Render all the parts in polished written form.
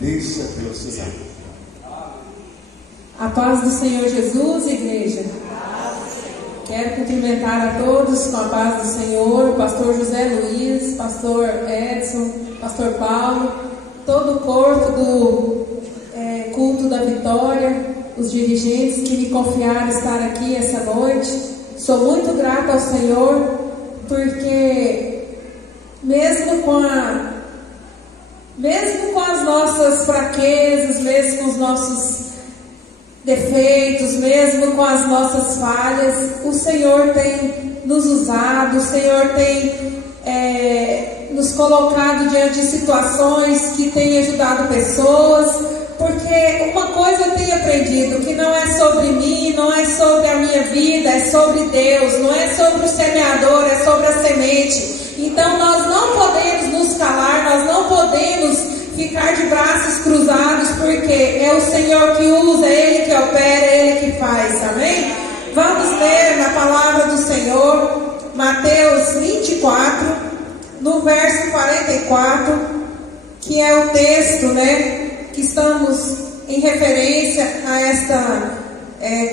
Deixa Deus usar. A paz do Senhor Jesus, igreja. Quero cumprimentar a todos com a paz do Senhor, pastor José Luiz, pastor Edson, pastor Paulo, todo o corpo do culto da Vitória, os dirigentes que me confiaram estar aqui essa noite. Sou muito grata ao Senhor, porque mesmo com as nossas fraquezas, mesmo com os nossos defeitos, mesmo com as nossas falhas, o Senhor tem nos usado, o Senhor tem nos colocado diante de situações que têm ajudado pessoas, porque uma coisa eu tenho aprendido, que não é sobre mim, não é sobre a minha vida, é sobre Deus, não é sobre o semeador, é sobre a semente. Então nós não podemos nos calar, nós não podemos ficar de braços cruzados, porque é o Senhor que usa, é Ele que opera, é Ele que faz, amém? Vamos ler na palavra do Senhor, Mateus 24, no verso 44, que é o texto, que estamos em referência a esta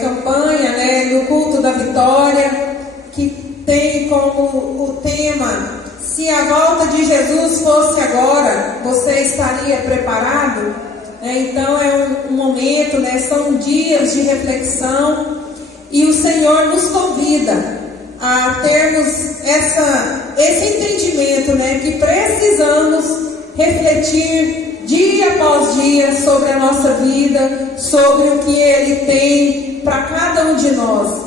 campanha, no culto da Vitória, que tem como o tema: se a volta de Jesus fosse agora, você estaria preparado? Então é um momento, são dias de reflexão, e o Senhor nos convida a termos esse entendimento, que precisamos refletir dia após dia sobre a nossa vida, sobre o que Ele tem para cada um de nós.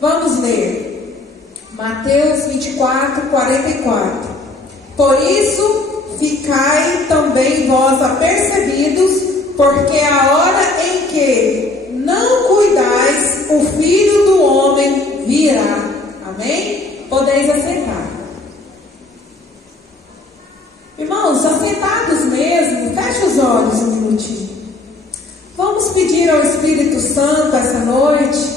Vamos ler Mateus 24, 44. Por isso, ficai também vós apercebidos, porque a hora em que não cuidais, o Filho do Homem virá. Amém? Podeis assentar. Irmãos, assentados mesmo, feche os olhos um minutinho. Vamos pedir ao Espírito Santo essa noite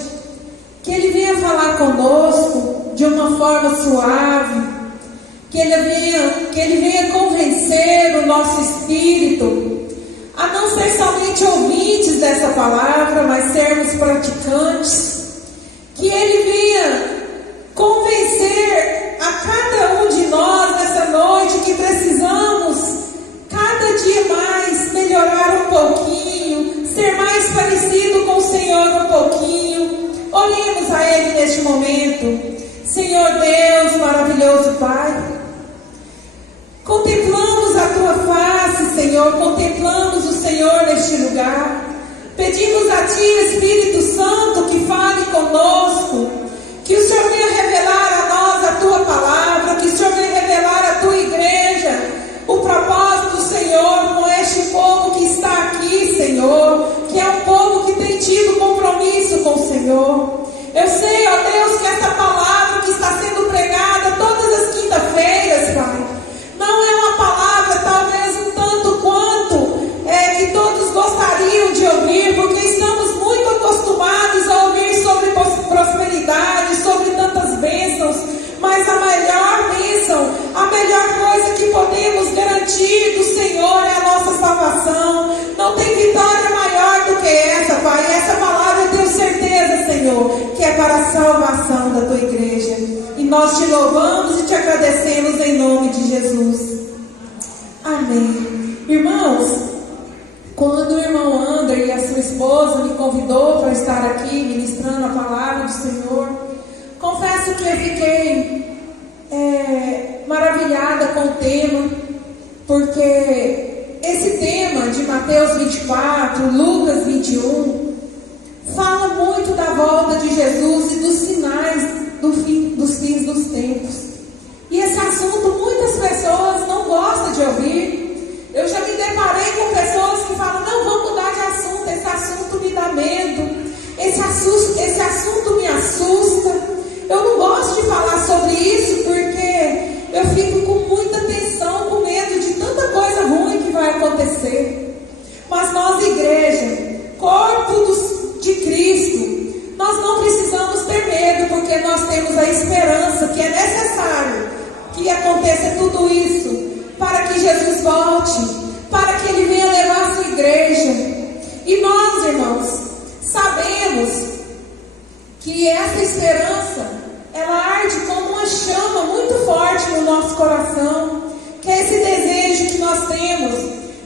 que Ele venha falar conosco de uma forma suave, que Ele venha convencer o nosso espírito a não ser somente ouvintes dessa palavra, mas sermos praticantes, que Ele venha convencer a cada um de nós nessa noite que precisamos cada dia mais melhorar um pouquinho, ser mais parecido com o Senhor um pouquinho. Oremos a Ele neste momento. Senhor Deus, maravilhoso Pai, contemplamos a Tua face, Senhor, contemplamos o Senhor neste lugar. Pedimos a Ti, Espírito Santo, que fale conosco, que o Senhor venha revelar a nós a Tua palavra, que o Senhor venha revelar a Tua igreja, o propósito do Senhor com este povo que está aqui, Senhor, que é um povo que tem tido compromisso com o Senhor. Eu sei, ó Deus, que essa palavra que está sendo pregada todas as quinta-feiras, Pai, não é uma palavra talvez um tanto quanto que todos gostariam de ouvir, porque estamos muito acostumados a ouvir sobre prosperidade, sobre tantas bênçãos, mas a melhor bênção, a melhor coisa que podemos garantir do Senhor é a nossa salvação. Não tem vitória maior do que essa, Pai. E essa palavra eu tenho certeza, Senhor, que é para a salvação da Tua igreja. E nós Te louvamos e Te agradecemos em nome de Jesus. Amém. Irmãos, quando o irmão André e a sua esposa me convidou para estar aqui ministrando a palavra do Senhor, confesso que eu fiquei maravilhada com o tema, porque esse tema de Mateus 24, Lucas 21, fala muito da volta de Jesus e dos sinais dos fins dos tempos. E esse assunto muitas pessoas não gostam de ouvir. Eu já me deparei com pessoas que falam: não, vamos mudar de assunto, esse assunto me dá medo, esse assunto me assusta, eu não gosto de falar sobre isso, porque eu fico com muita tensão, com medo de tanta coisa ruim que vai acontecer. Mas nós, igreja, corpo de Cristo, nós não precisamos ter medo, porque nós temos a esperança que é necessário que aconteça esperança, ela arde como uma chama muito forte no nosso coração, que é esse desejo que nós temos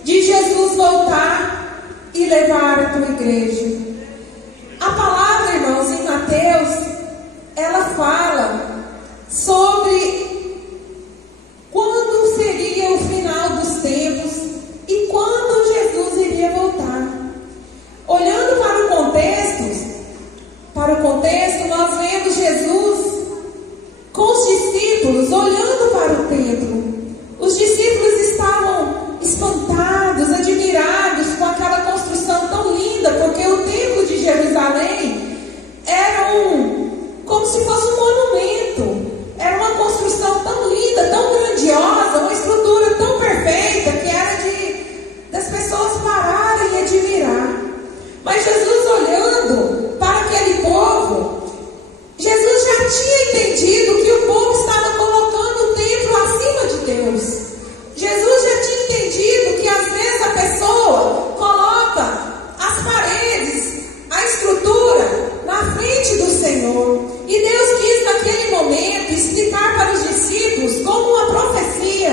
de Jesus voltar e levar a tua igreja. A palavra, irmãos, em Mateus, ela fala sobre quando seria o final dos tempos e quando Jesus iria voltar. Olhando para o contexto, nós vemos Jesus com os discípulos olhando para o templo. Os discípulos estavam espantados, admirados com aquela construção tão linda, porque o templo de Jerusalém era como se fosse um monumento. Era uma construção tão linda, tão grandiosa, uma estrutura tão perfeita que era das pessoas pararem e admirar. Mas Jesus, olhando para aquele povo, Jesus já tinha entendido que o povo estava colocando o templo acima de Deus. Jesus já tinha entendido que às vezes a pessoa coloca as paredes, a estrutura na frente do Senhor. E Deus quis naquele momento explicar para os discípulos como uma profecia,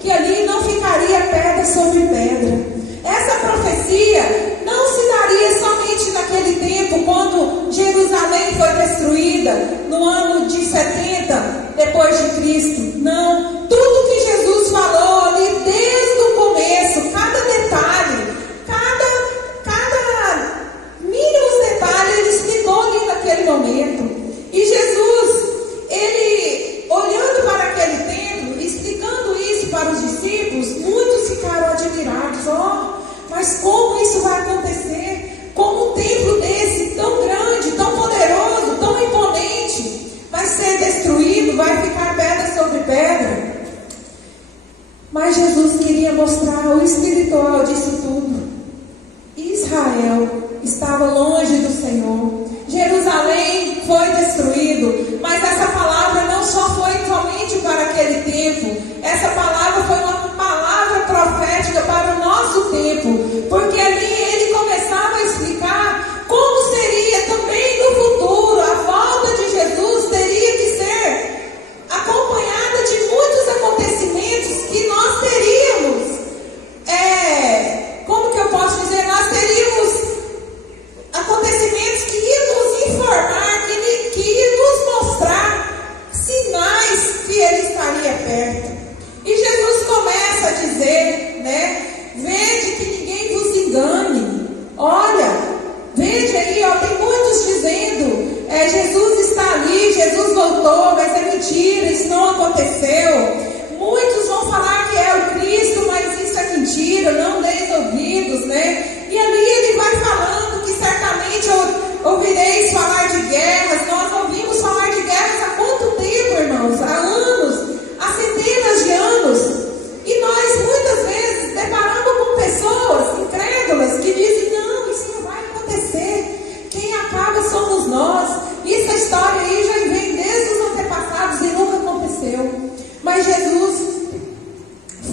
que ali não ficaria pedra sobre pedra. Essa profecia não se daria somente naquele tempo, quando Jerusalém foi destruída, no ano de 70 depois de Cristo. Não, tudo que Jesus falou ali desde o começo, cada detalhe, cada mínimo detalhe, ele explicou ali naquele momento. E Jesus, ele olhando para aquele templo, explicando isso para os discípulos, muitos ficaram admirados. Mas como isso vai acontecer? Como um templo desse, tão grande, tão poderoso, tão imponente, vai ser destruído, vai ficar pedra sobre pedra? Mas Jesus queria mostrar o espiritual disso tudo. Israel estava longe do Senhor. Jerusalém foi destruído, mas essa palavra não só foi somente para aquele tempo. Essa palavra foi uma palavra profética para o nosso tempo, porque ali ele começava a explicar como seria também no futuro. A volta de Jesus teria que ser acompanhada de muitos acontecimentos que nós teríamos, como que eu posso dizer, nós teríamos acontecimentos que iam nos informar, que iam nos mostrar sinais que ele estaria perto. E Jesus começa a dizer, vede que ninguém vos engane. Olha, vede aí, tem muitos dizendo, Jesus está ali, Jesus voltou, mas é mentira, isso não aconteceu. Muitos vão falar que é o Cristo, mas isso é mentira, não deis ouvidos, E ali ele vai falando que certamente ouvireis falar de guerras. Nós ouvimos falar de guerras há quanto tempo, irmãos? Há anos, há centenas de anos. E nós muitas vezes deparamos com pessoas incrédulas que dizem, não, isso não vai acontecer. Quem acaba somos nós. Essa história aí já vem desde os antepassados e nunca aconteceu. Mas Jesus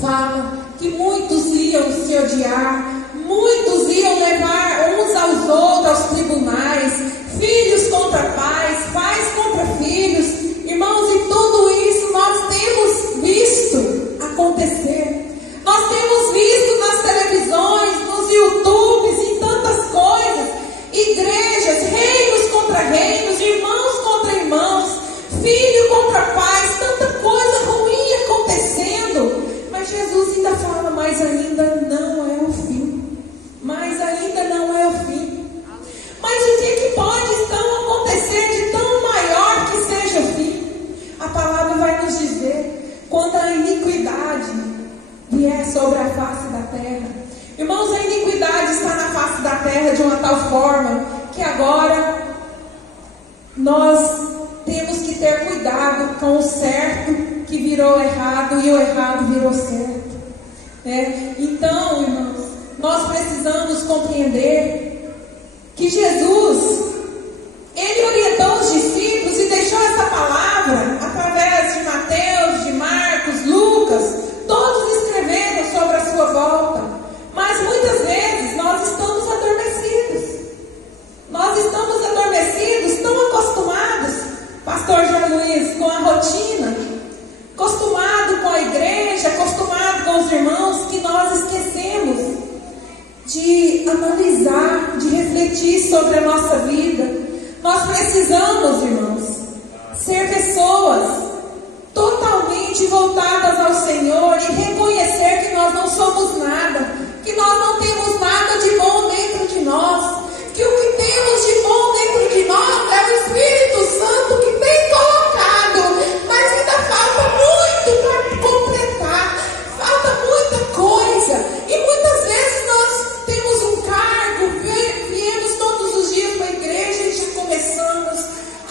fala que muitos iam se odiar, muitos iam levar uns aos outros aos tribunais, filhos contra pais, pais contra filhos. Irmãos, e tudo isso nós temos visto acontecer. Nós temos visto nas televisões, nos YouTubes, em tantas coisas, igrejas, reinos contra reinos, irmãos contra irmãos, filho contra pais, tanta coisa ruim acontecendo. Mas Jesus ainda fala, mas ainda não é o fim. Mas ainda não é o fim. Mas o que pode então acontecer de tão maior que seja o fim? A palavra vai nos dizer, quando a iniquidade vier sobre a face da terra. Irmãos, a iniquidade está na face da terra de uma tal forma que agora nós temos que ter cuidado com o certo que virou errado e o errado virou certo. Então, irmãos, nós precisamos compreender que Jesus, ele orientou os discípulos e deixou essa palavra através de Mateus, de Marcos, Lucas. Todos escreveram sobre a sua volta, mas muitas vezes nós estamos adormecidos. Nós estamos adormecidos, tão acostumados de analisar, de refletir sobre a nossa vida. Nós precisamos, irmãos, ser pessoas totalmente voltadas ao Senhor e reconhecer que nós não somos nada, que nós não temos nada de bom dentro de nós, que o que temos de bom dentro de nós é o Espírito Santo que tem colocado, mas ainda falta muito para completar, falta muita coisa, e muitas vezes nós temos um cargo, viemos todos os dias para a igreja e já começamos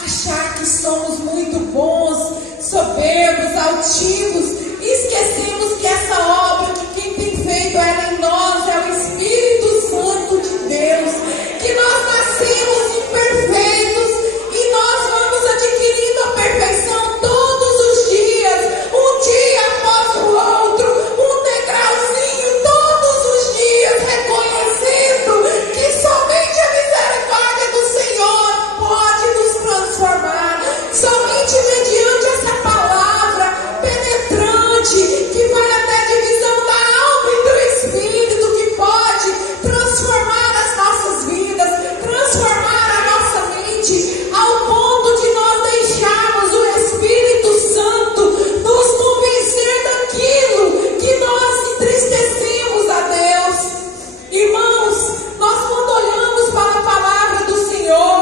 a achar que somos muito bons, soberbos, altivos, e esquecemos que essa obra, que quem tem feito ela em nós é o Espírito Santo de Deus, que nós nascemos imperfeitos e nós vamos adquirindo a perfeição todos os dias, um dia após o outro, um degrauzinho todos os dias, reconhecendo que somente a misericórdia do Senhor pode nos transformar, somente mediante essa palavra penetrante que vai até a divisão da alma e do espírito, que pode transformar as nossas vidas, transformar a nossa mente, ao ponto de nós deixarmos o Espírito Santo nos convencer daquilo que nós entristecemos a Deus. Irmãos, nós quando olhamos para a palavra do Senhor,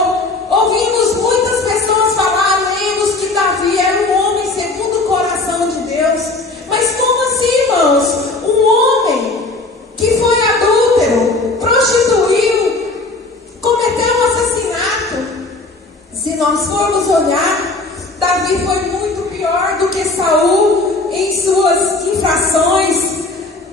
ouvimos muitas pessoas falar, lemos que Davi era um homem segundo o coração de Deus. Mas como assim, irmãos? Um homem que foi adúltero, prostituiu, cometeu um assassinato. Se nós formos olhar, Davi foi muito pior do que Saul em suas infrações,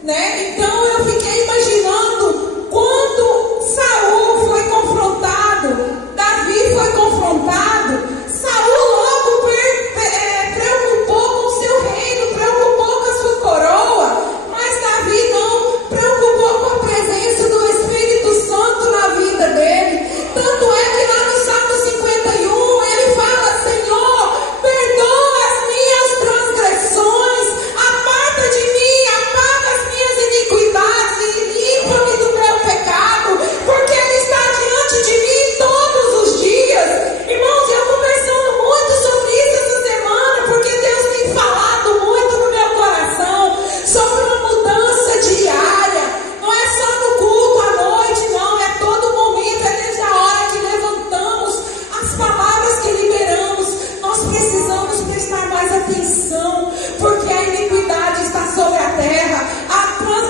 né? Então eu fiquei imaginando quando Saul foi confrontado, Davi foi confrontado, Saul logo preocupou com o seu reino, preocupou com a sua coroa, mas Davi não preocupou com a presença do Espírito Santo na vida dele. Tanto é que lá no Salmo 51 ele fala: Senhor, perdoa as minhas transgressões, aparta de mim, apaga as minhas iniquidades e limpa-me do meu pecado, porque ele está diante de mim todos os dias. Irmãos, eu conversando muito sobre isso essa semana, porque Deus tem falado muito no meu coração sobre uma mudança diária. Não é só no culto à noite, não, é todo momento, é desde a hora que levantamos, as palavras que liberamos. Nós precisamos prestar mais atenção, porque a iniquidade está sobre a terra,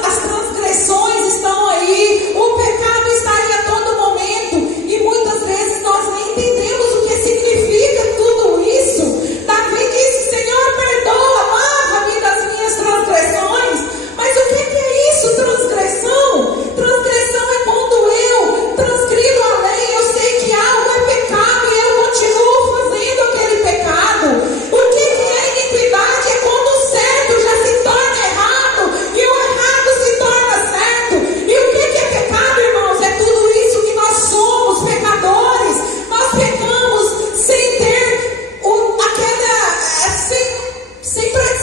as transgressões estão aí, o pecado está aí a todo momento, e muitas vezes nós nem entendemos o que significa tudo isso. Davi disse: Senhor, perdoa, lava-me das minhas transgressões. Mas o que é isso, transgressão? Transgressão é quando eu transgrido a lei, eu sei que algo é pecado e eu continuo fazendo aquele pecado. O que é iniquidade? É quando o certo já se torna errado e o errado se torna certo. E o que é pecado, irmãos? É tudo isso que nós somos, pecadores. Nós pecamos sem ter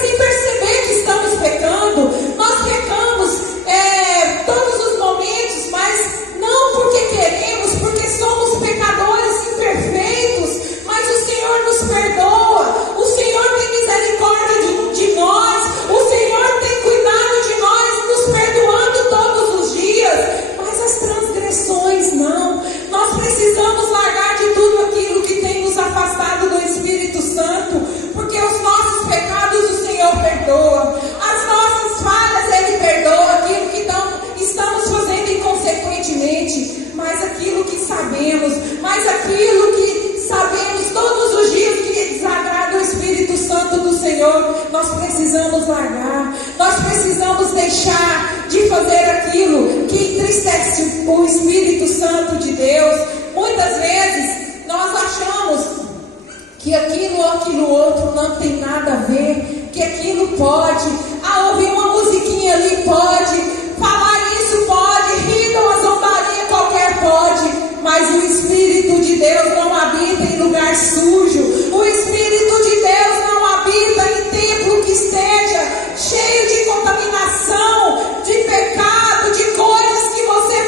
sem perceber que estamos pecando. Nós pecamos todos os momentos, mas não porque queremos, porque somos pecadores imperfeitos. Mas o Senhor nos perdoa, o Senhor tem misericórdia de nós, o Senhor tem cuidado de nós, nos perdoando todos os dias. Mas as transgressões não. Nós precisamos largar de tudo aquilo que tem nos afastado do Espírito Santo, porque os nossos pecados o Senhor perdoa, as nossas falhas Ele perdoa, aquilo que estamos fazendo inconsequentemente, mas aquilo que sabemos todos os dias que desagrada o Espírito Santo do Senhor, nós precisamos largar, nós precisamos deixar de fazer aquilo que entristece o Espírito Santo de Deus. Muitas vezes nós achamos que aquilo ou aquilo outro não tem nada a ver, que aquilo pode, ouvir uma musiquinha ali pode, falar isso pode, rir de uma zombaria qualquer pode, mas o Espírito de Deus não habita em lugar sujo, o Espírito de Deus não habita em templo que esteja cheio de contaminação, de pecado, de coisas que você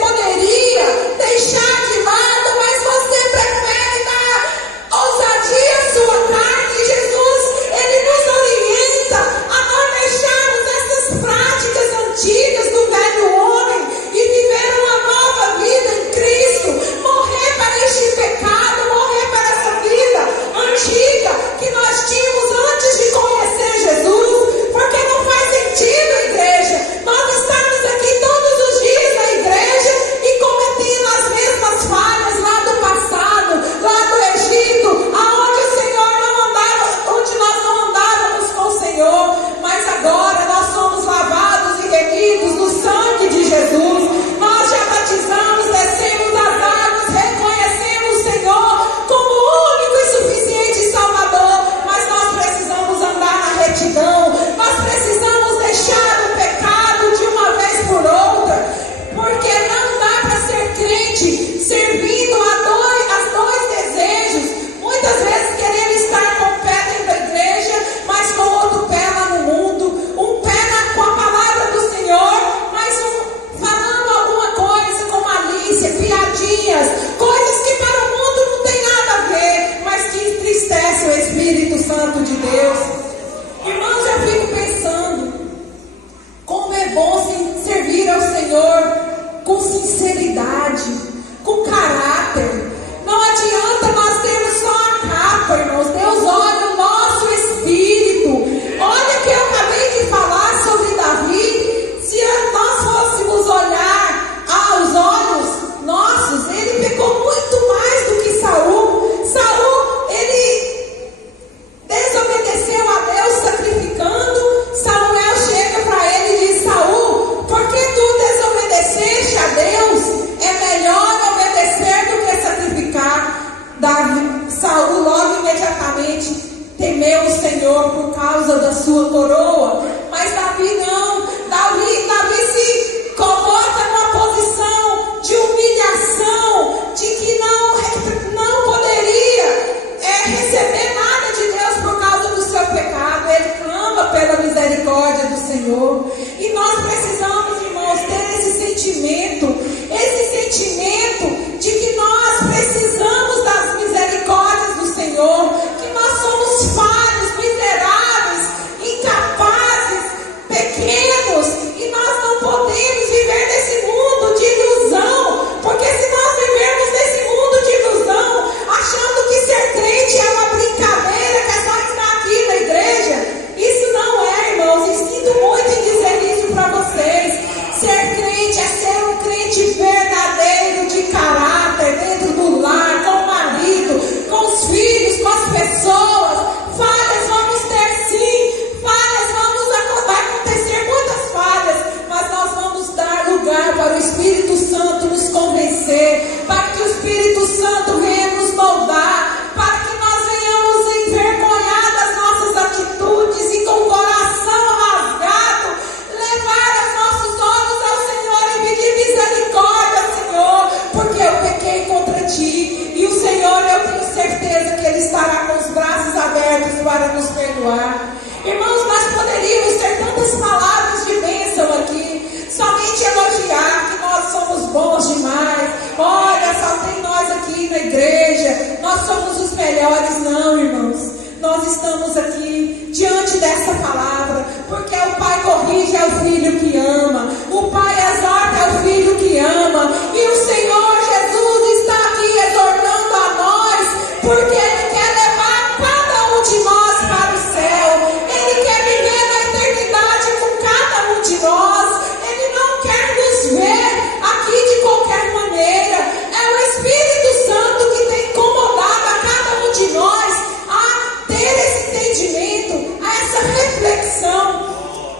Espírito Santo nos convencer, para que o Espírito Santo venha nos moldar, para que nós venhamos envergonhar das nossas atitudes e com o coração rasgado, levar os nossos olhos ao Senhor e pedir misericórdia, Senhor, porque eu pequei contra Ti, e o Senhor, eu tenho certeza que Ele estará com os braços abertos para nos perdoar. Irmãos, nós poderíamos ter tantas palavras de bênção aqui, somente elogiar que nós somos bons demais. Olha, só tem nós aqui na igreja, nós somos os melhores. Não, irmãos, nós estamos aqui diante dessa palavra, porque o Pai corrige ao filho que ama, o Pai exorta ao filho que ama, e o Senhor Jesus está aqui exortando a nós, porque Ele quer levar cada um de nós para o céu. Ele quer viver na eternidade com cada um de nós. Ele não quer nos ver aqui de qualquer maneira. É o Espírito Santo que tem incomodado a cada um de nós a ter esse entendimento, a essa reflexão,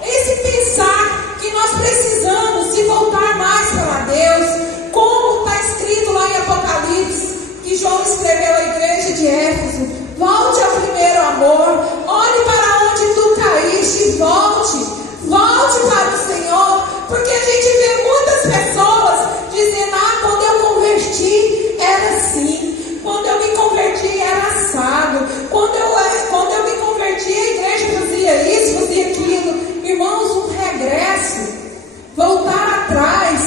esse pensar que nós precisamos se voltar mais para Deus, como está escrito lá em Apocalipse, que João escreveu à igreja de Éfeso: volte ao primeiro amor, olhe para onde tu caíste, volte para o Senhor, porque a gente vê muitas pessoas dizendo: quando eu converti era assim, quando eu me converti era assado, quando eu me converti a igreja fazia isso, fazia aquilo. Irmãos, um regresso, voltar atrás,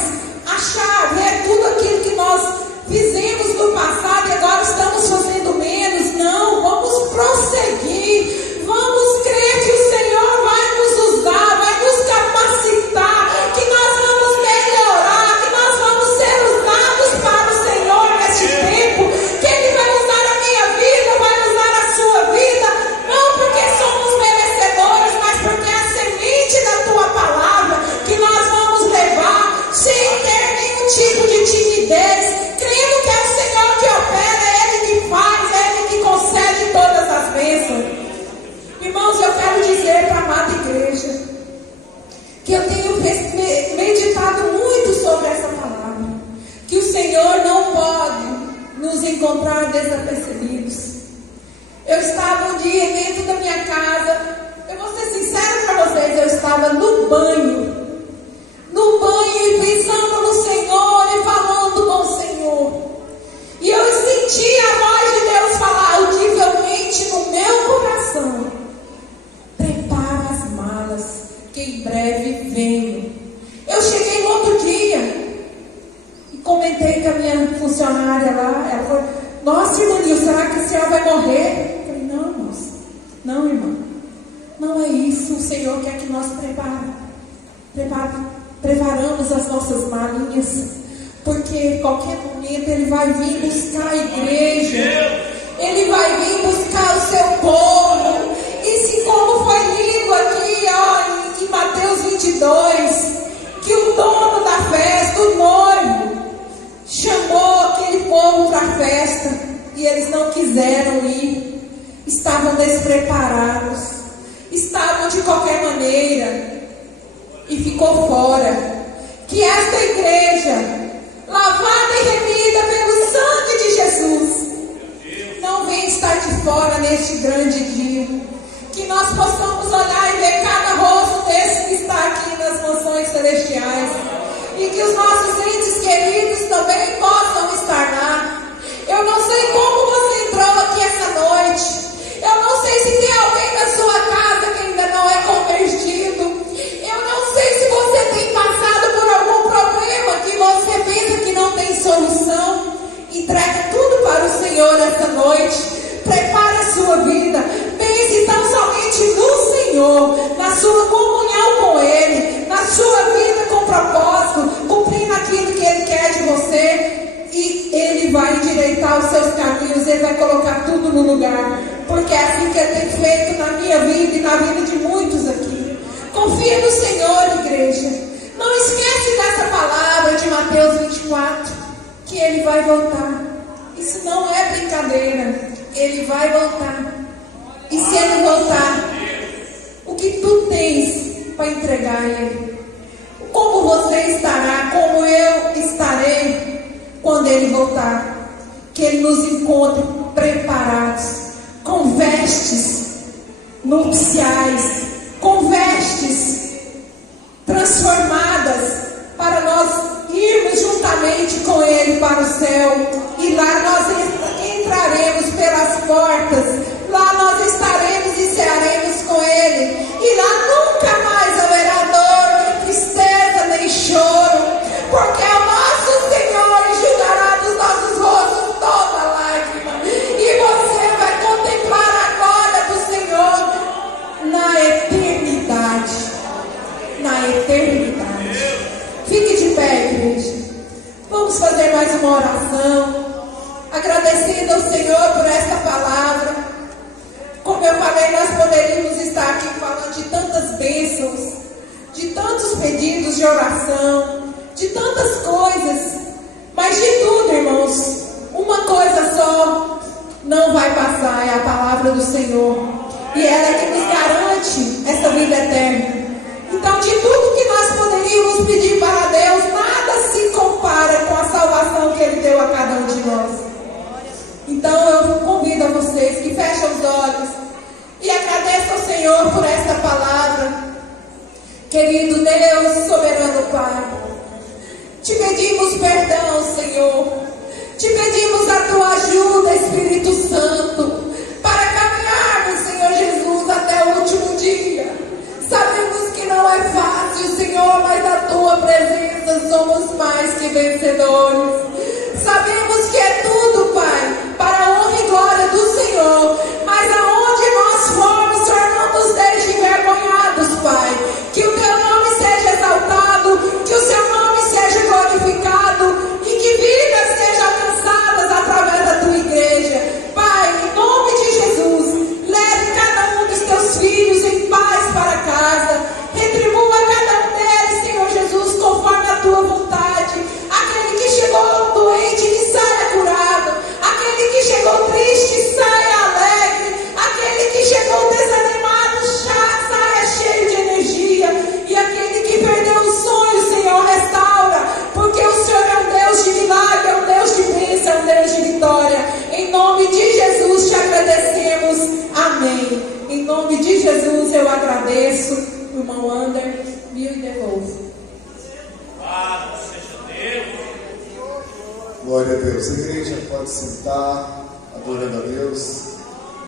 ver tudo aquilo que nós fizemos no passado e agora estamos fazendo menos. Não, vamos prosseguir, vamos crer que o Senhor vai nos usar, vai nos capacitar, que nós vamos melhorar, que nós vamos ser usados para o Senhor neste tempo, que Ele vai usar a minha vida, vai usar a sua vida, não porque somos merecedores, mas porque é a semente da Tua palavra que nós vamos levar, sem ter nenhum tipo de timidez, crendo que é o Senhor que opera, é Ele que faz, é Ele que concede todas as bênçãos. Irmãos, eu quero dizer para a amada igreja que eu tenho meditado muito sobre essa palavra, que o Senhor não pode nos encontrar desapercebidos. Eu estava um dia dentro da minha casa, eu vou ser sincera para vocês, eu estava no banho e pensando no Senhor e falando com o Senhor, e eu senti a voz de Deus falar audivelmente no meu coração: prepara as malas, que em breve venho. Eu cheguei no outro dia e comentei com a minha funcionária lá. Ela falou: nossa, irmã Nilce, será que a senhora vai morrer? Eu falei: não, moça, não, irmã, não é isso. O Senhor quer que nós preparamos as nossas malinhas, porque em qualquer momento Ele vai vir buscar a igreja, Ele vai vir buscar o seu povo. E se, como foi lindo aqui, em Mateus 22, que o dono da festa, o noivo, chamou aquele povo para a festa e eles não quiseram ir, estavam despreparados, estavam de qualquer maneira e ficou fora. Que esta igreja, lavada e remida pelo sangue de Jesus, não venha estar de fora neste grande dia. Que nós possamos olhar e ver cada rosto desse que está aqui nas mansões celestiais, e que os nossos entes queridos também possam estar lá. Eu não sei como você entrou aqui essa noite, eu não sei se tem alguém na sua casa que ainda não é convertido, eu não sei se você tem passado por algum problema que você pensa que não tem solução. Entrega tudo para o Senhor essa noite, prepare a sua vida, pense tão somente no Senhor, na sua comunhão com Ele, na sua vida com propósito, cumprindo aquilo que Ele quer de você, e Ele vai endireitar os seus caminhos, Ele vai colocar tudo no lugar, porque é assim que Ele tem feito na minha vida e na vida de muitos aqui. Confia no Senhor, igreja. Não esquece dessa palavra de Mateus 24, que Ele vai voltar. Isso não é brincadeira, Ele vai voltar. E se Ele voltar, o que tu tens para entregar a Ele? Como você estará? Como eu Ele voltar, que Ele nos encontre preparados, com vestes nupciais, com vestes transformadas, para nós irmos juntamente com Ele para o céu. E lá nós entraremos pelas portas, lá nós estaremos e cearemos com Ele, e lá nunca mais haverá dor, nem tristeza, nem choro, porque o nosso Senhor enxugará dos nossos rostos toda lágrima, e você vai contemplar a glória do Senhor na eternidade. Na eternidade. Fique de pé, igreja. Vamos fazer mais uma oração, agradecendo ao Senhor por esta palavra. Como eu falei, nós poderíamos estar aqui falando de tantas bênçãos, de tantos pedidos de oração, de tantas coisas, mas de tudo, irmãos, uma coisa só não vai passar, é a palavra do Senhor, e ela é que nos garante essa vida eterna. Então, de tudo que nós poderíamos pedir para Deus, nada se compara com a salvação que Ele deu a cada um de nós. Então, eu convido a vocês que fechem os olhos e agradeçam ao Senhor por esta palavra. Querido Deus, soberano Pai, te pedimos perdão, Senhor. Te pedimos a tua ajuda, Espírito Santo, para caminharmos, Senhor Jesus, até o último dia. Sabemos que não é fácil, Senhor, mas na tua presença somos mais que vencedores. Sabemos que é tudo, Pai, para a honra e glória do Senhor, mas aonde nós formos, Senhor, não nos deixe envergonhados, Pai. Que o teu nome seja exaltado, que o seu nome seja glorificado e que vidas sejam alcançadas através da tua igreja. Pai, em nome de Jesus, leve cada um dos teus filhos em paz para casa. Retribua cada um deles, Senhor Jesus, conforme a tua vontade. Aquele que chegou doente, que saia curado. Aquele que chegou triste, saia alegre. Aquele que chegou desanimado, saia cheio de energia. E aquele que perdeu o sonho, Senhor, restaura. Porque o Senhor é um Deus de milagre, é um Deus de bênção, é um Deus de vitória. Em nome de Jesus te agradecemos. Amém. Em nome de Jesus eu agradeço, irmão Ander, e devolvo. Louvado seja Deus. Glória a Deus. A igreja pode sentar, adorando a Deus.